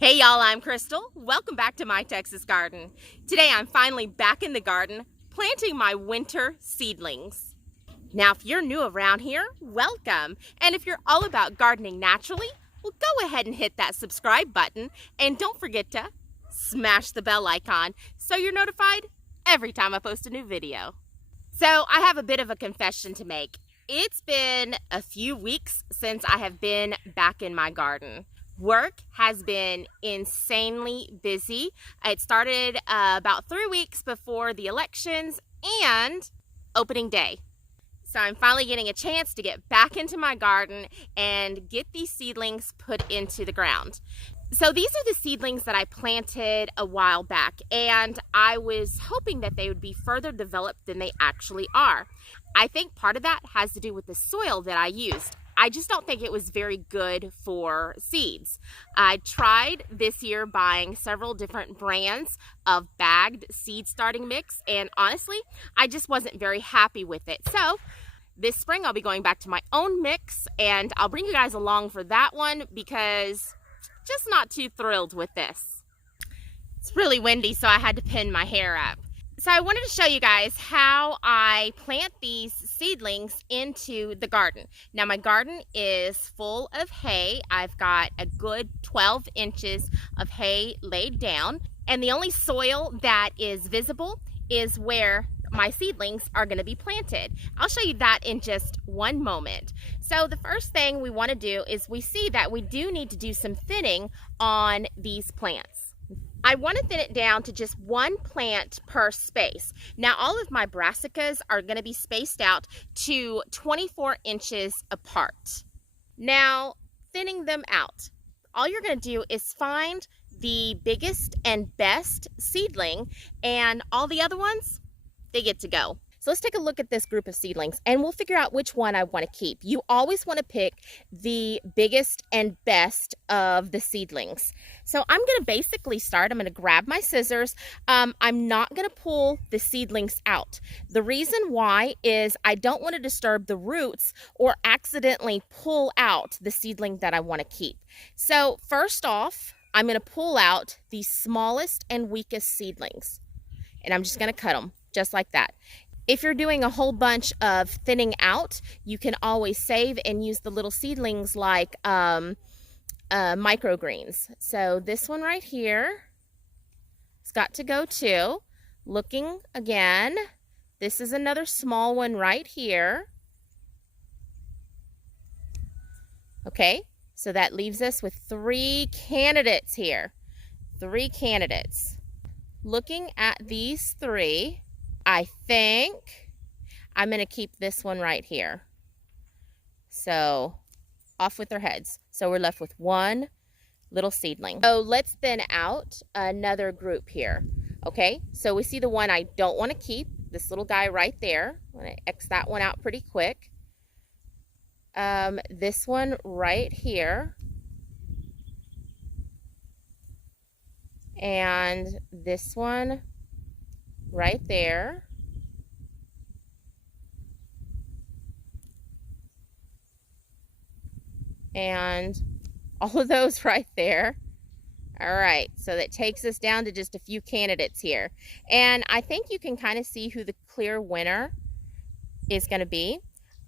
Hey y'all, I'm Krystal. Welcome back to my Texas garden. Today I'm finally back in the garden planting my winter seedlings. Now if you're new around here, welcome. And if you're all about gardening naturally, well, go ahead and hit that subscribe button and don't forget to smash the bell icon so you're notified every time I post a new video. So I have a bit of a confession to make. It's been a few weeks since I have been back in my garden. Work has been insanely busy. It started about 3 weeks before the elections and opening day. So I'm finally getting a chance to get back into my garden and get these seedlings put into the ground. So these are the seedlings that I planted a while back, and I was hoping that they would be further developed than they actually are. I think part of that has to do with the soil that I used. I just don't think it was very good for seeds. I tried this year buying several different brands of bagged seed starting mix, and honestly, I just wasn't very happy with it. So this spring I'll be going back to my own mix, and I'll bring you guys along for that one because just not too thrilled with this. It's really windy, so I had to pin my hair up. So I wanted to show you guys how I plant these seedlings into the garden. Now my garden is full of hay. I've got a good 12 inches of hay laid down, and the only soil that is visible is where my seedlings are going to be planted. I'll show you that in just one moment. So the first thing we want to do is we see that we do need to do some thinning on these plants. I want to thin it down to just one plant per space. Now all of my brassicas are going to be spaced out to 24 inches apart. Now thinning them out, all you're going to do is find the biggest and best seedling, and all the other ones, they get to go. So let's take a look at this group of seedlings and we'll figure out which one I want to keep. You always want to pick the biggest and best of the seedlings. So I'm going to basically start. I'm going to grab my scissors. I'm not going to pull the seedlings out. The reason why is I don't want to disturb the roots or accidentally pull out the seedling that I want to keep. So first off, I'm going to pull out the smallest and weakest seedlings, and I'm just going to cut them just like that. If you're doing a whole bunch of thinning out, you can always save and use the little seedlings like microgreens. So this one right here has got to go too. Looking again, this is another small one right here. Okay, so that leaves us with 3 candidates here. 3 candidates. Looking at these 3, I think I'm going to keep this one right here. So off with their heads. So we're left with one little seedling. So let's thin out another group here. Okay, so we see the one I don't want to keep, this little guy right there. I'm going to X that one out pretty quick. This one right here. And this one right there. And all of those right there. All right, so that takes us down to just a few candidates here. And I think you can kind of see who the clear winner is going to be.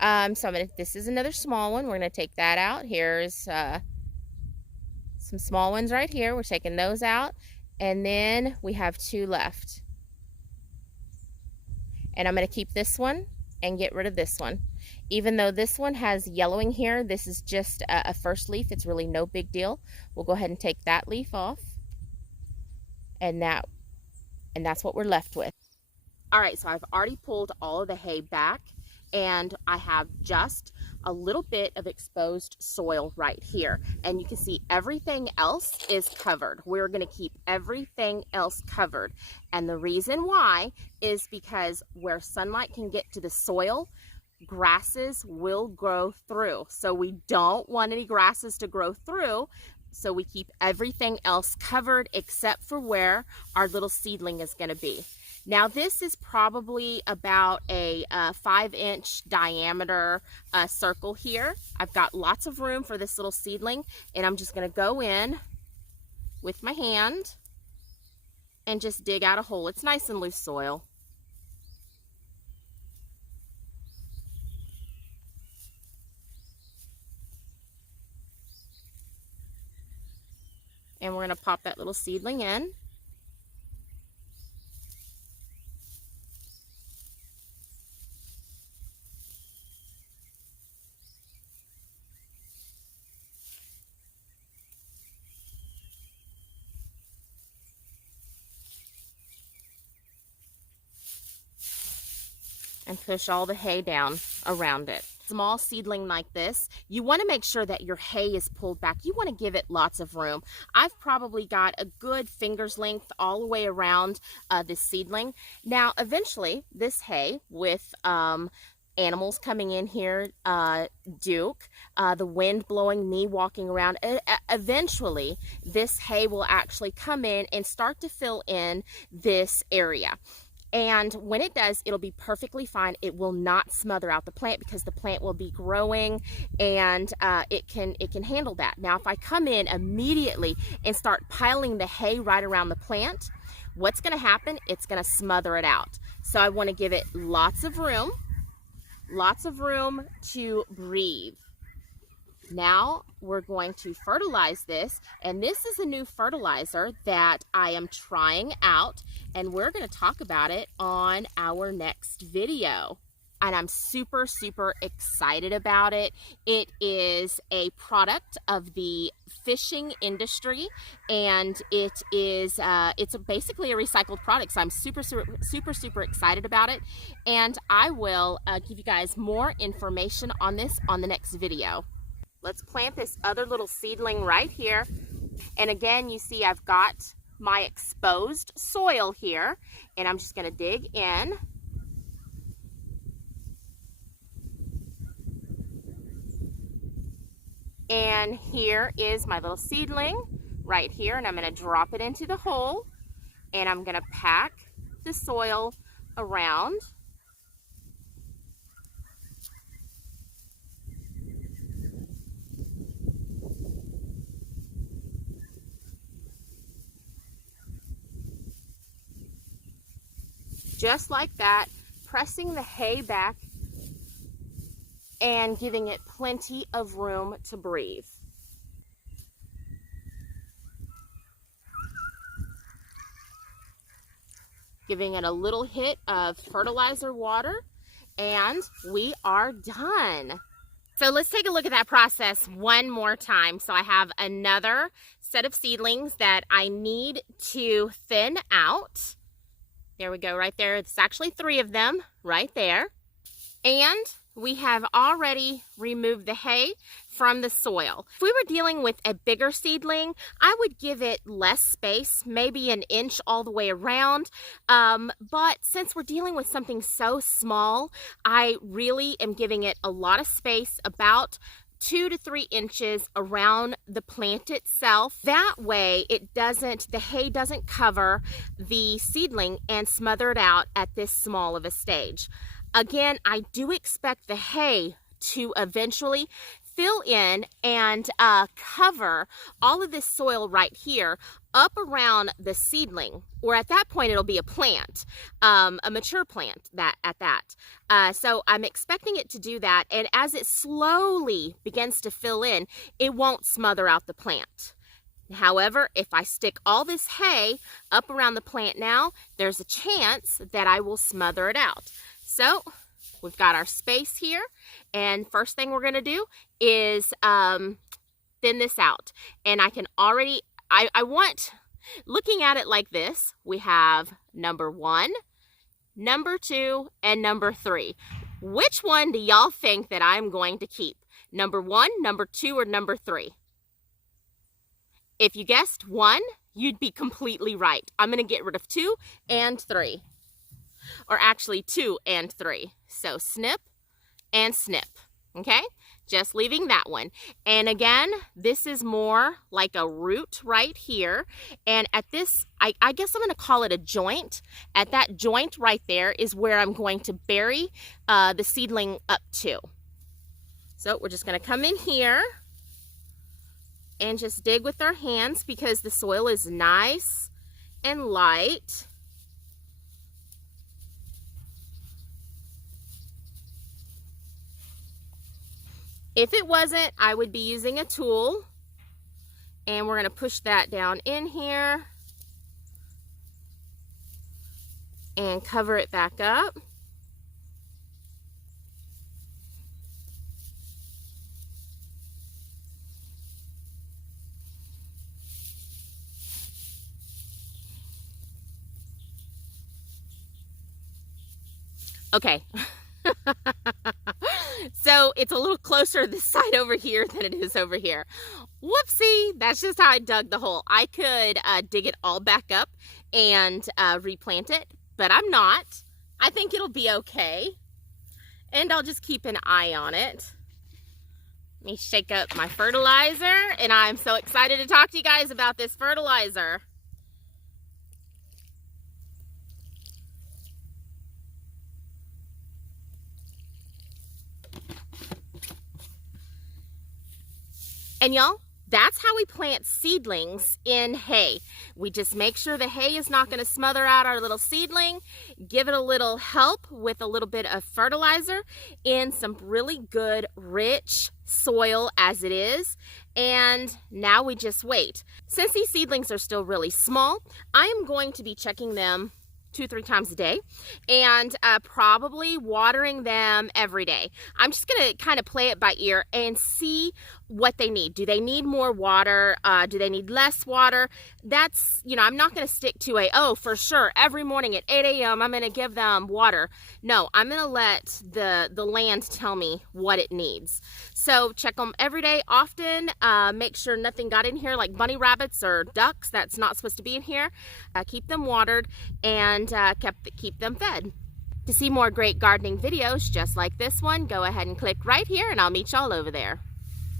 So this is another small one. We're going to take that out. Here's some small ones right here. We're taking those out. And then we have 2 left. And I'm going to keep this one and get rid of this one. Even though this one has yellowing here, this is just a first leaf. It's really no big deal. We'll go ahead and take that leaf off. And that's what we're left with. All right, so I've already pulled all of the hay back, and I have just a little bit of exposed soil right here. And you can see everything else is covered. We're going to keep everything else covered. And the reason why is because where sunlight can get to the soil, grasses will grow through. So we don't want any grasses to grow through. So we keep everything else covered except for where our little seedling is going to be. Now this is probably about a 5-inch diameter circle here. I've got lots of room for this little seedling, and I'm just going to go in with my hand and just dig out a hole. It's nice and loose soil. And we're going to pop that little seedling in. And push all the hay down around it. Small seedling like this, you want to make sure that your hay is pulled back. You want to give it lots of room. I've probably got a good finger's length all the way around this seedling. Now, eventually, this hay with animals coming in here, Duke, the wind blowing, me walking around, eventually this hay will actually come in and start to fill in this area. And when it does, it'll be perfectly fine. It will not smother out the plant because the plant will be growing, and it can handle that. Now, if I come in immediately and start piling the hay right around the plant, what's going to happen? It's going to smother it out. So I want to give it lots of room to breathe. Now we're going to fertilize this, and this is a new fertilizer that I am trying out, and we're going to talk about it on our next video. And I'm super, super excited about it. It is a product of the fishing industry, and it's basically a recycled product. So I'm super, super, super, super excited about it. And I will give you guys more information on this on the next video. Let's plant this other little seedling right here. And again, you see I've got my exposed soil here, and I'm just going to dig in. And here is my little seedling right here, and I'm going to drop it into the hole, and I'm going to pack the soil around. Just like that, pressing the hay back and giving it plenty of room to breathe. Giving it a little hit of fertilizer water, and we are done. So let's take a look at that process one more time. So I have another set of seedlings that I need to thin out. There we go, right there. It's actually 3 of them right there. And we have already removed the hay from the soil. If we were dealing with a bigger seedling, I would give it less space, maybe 1 inch all the way around. But since we're dealing with something so small, I really am giving it a lot of space, about 2 to 3 inches around the plant itself. That way the hay doesn't cover the seedling and smother it out at this small of a stage. Again, I do expect the hay to eventually fill in and cover all of this soil right here up around the seedling, or at that point it'll be a plant, a mature plant at that. So I'm expecting it to do that, and as it slowly begins to fill in, it won't smother out the plant. However, if I stick all this hay up around the plant now, there's a chance that I will smother it out. So we've got our space here, and first thing we're going to do is thin this out. And I can already, I want, looking at it like this, we have number 1, number 2, and number 3. Which one do y'all think that I'm going to keep? Number 1, number 2, or number 3? If you guessed 1, you'd be completely right. I'm going to get rid of 2 and 3. Or actually 2 and 3. So snip and snip. Okay? Just leaving that one. And again, this is more like a root right here. And at this, I guess I'm going to call it a joint. At that joint right there is where I'm going to bury the seedling up to. So we're just going to come in here and just dig with our hands because the soil is nice and light. If it wasn't, I would be using a tool, and we're going to push that down in here and cover it back up. Okay. So it's a little closer this side over here than it is over here. Whoopsie, that's just how I dug the hole. I could dig it all back up and replant it, but I'm not. I think it'll be okay, and I'll just keep an eye on it. Let me shake up my fertilizer, and I'm so excited to talk to you guys about this fertilizer. And y'all, that's how we plant seedlings in hay. We just make sure the hay is not going to smother out our little seedling. Give it a little help with a little bit of fertilizer in some really good, rich soil as it is. And now we just wait. Since these seedlings are still really small, I am going to be checking them 2-3 times a day, and probably watering them every day. I'm just gonna kind of play it by ear and see what they need. Do they need more water? Do they need less water? That's, you know, I'm not gonna stick to oh, for sure, every morning at 8 a.m. I'm gonna give them water. No, I'm gonna let the land tell me what it needs. So check them every day, often. Make sure nothing got in here like bunny rabbits or ducks. That's not supposed to be in here. Keep them watered and keep them fed. To see more great gardening videos just like this one, go ahead and click right here, and I'll meet y'all over there.